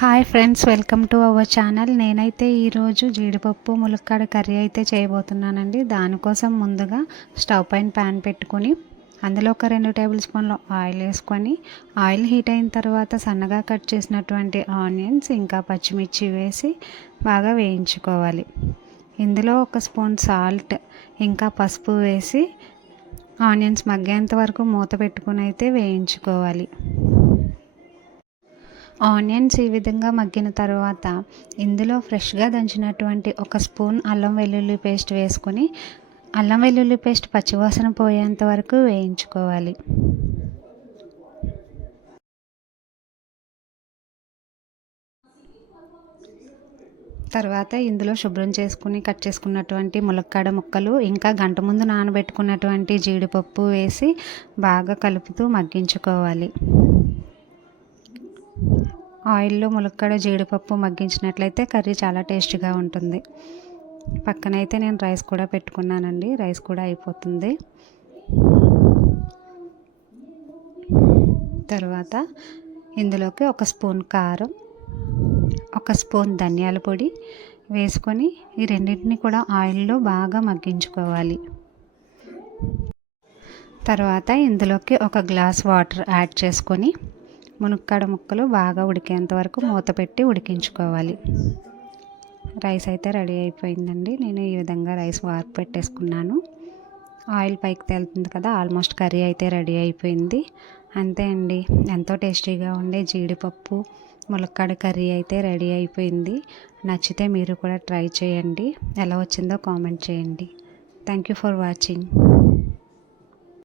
Hi friends, welcome to our channel. నేనైతే ఈరోజు జీడిపప్పు ములక్కాడ కర్రీ అయితే చేయబోతున్నానండి. దానికోసం ముందుగా స్టవ్ పైన ప్యాన్ పెట్టుకొని అందులో ఒక 2 టేబుల్ స్పూన్ల ఆయిల్ వేసుకొని, ఆయిల్ హీట్ అయిన తర్వాత సన్నగా కట్ చేసినటువంటి ఆనియన్స్ ఇంకా పచ్చిమిర్చి వేసి బాగా వేయించుకోవాలి. ఇందులో 1 స్పూన్ సాల్ట్ ఇంకా పసుపు వేసి ఆనియన్స్ మగ్గేంత వరకు మూత పెట్టుకుని అయితే వేయించుకోవాలి. ఆనియన్స్ ఈ విధంగా మగ్గిన తర్వాత ఇందులో ఫ్రెష్గా దంచినటువంటి 1 స్పూన్ అల్లం వెల్లుల్లి పేస్ట్ వేసుకొని అల్లం వెల్లుల్లి పేస్ట్ పచ్చివాసన పోయేంత వరకు వేయించుకోవాలి. తర్వాత ఇందులో శుభ్రం చేసుకుని కట్ చేసుకున్నటువంటి ములక్కాడ ముక్కలు ఇంకా గంట ముందు నానబెట్టుకున్నటువంటి జీడిపప్పు వేసి బాగా కలుపుతూ మగ్గించుకోవాలి. ఆయిల్లో ములక్కాడ జీడిపప్పు మగ్గించినట్లయితే కర్రీ చాలా టేస్టీగా ఉంటుంది. పక్కనైతే నేను రైస్ కూడా పెట్టుకున్నానండి. రైస్ కూడా అయిపోతుంది. తర్వాత ఇందులోకి 1 స్పూన్ కారం, 1 స్పూన్ ధనియాల పొడి వేసుకొని ఈ రెండింటిని కూడా ఆయిల్లో బాగా మగ్గించుకోవాలి. తర్వాత ఇందులోకి 1 గ్లాస్ వాటర్ యాడ్ చేసుకొని మునక్కాడ ముక్కలు బాగా ఉడికేంత వరకు మూత పెట్టి ఉడికించుకోవాలి. రైస్ అయితే రెడీ అయిపోయిందండి. నేను ఈ విధంగా రైస్ వార్పు పెట్టేసుకున్నాను. ఆయిల్ పైకి తేలుతుంది కదా, ఆల్మోస్ట్ కర్రీ అయితే రెడీ అయిపోయింది. అంతే అండి, ఎంతో టేస్టీగా ఉండే జీడిపప్పు ములక్కాడ కర్రీ అయితే రెడీ అయిపోయింది. నచ్చితే మీరు కూడా ట్రై చేయండి. ఎలా వచ్చిందో కామెంట్ చేయండి. Thank you for watching.